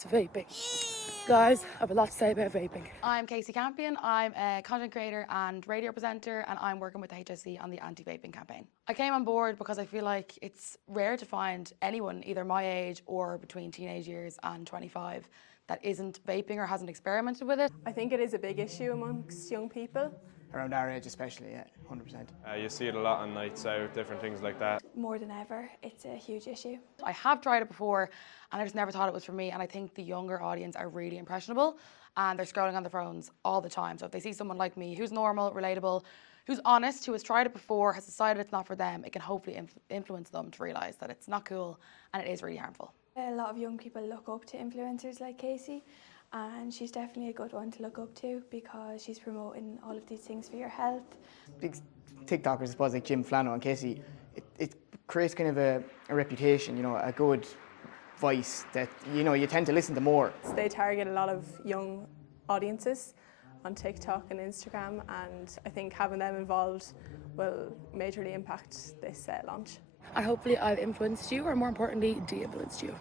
it's vaping. Guys, I have a lot to say about vaping. I'm Casey Campion. I'm a content creator and radio presenter, and I'm working with the HSE on the anti-vaping campaign. I came on board because I feel like it's rare to find anyone either my age or between teenage years and 25 that isn't vaping or hasn't experimented with it. I think it is a big issue amongst young people. Around our age especially, yeah, 100%. You see it a lot on nights out, different things like that. More than ever, it's a huge issue. I have tried it before and I just never thought it was for me, and I think the younger audience are really impressionable and they're scrolling on their phones all the time. So if they see someone like me who's normal, relatable, who's honest, who has tried it before, has decided it's not for them, it can hopefully influence them to realise that it's not cool and it is really harmful. A lot of young people look up to influencers like Casey, and she's definitely a good one to look up to because she's promoting all of these things for your health. Big TikTokers, I suppose, like Jim Flano and Casey, it creates kind of a reputation, you know, a good voice that, you know, you tend to listen to more. They target a lot of young audiences on TikTok and Instagram, and I think having them involved will majorly impact this launch. And hopefully I've influenced you, or more importantly, de-influenced you.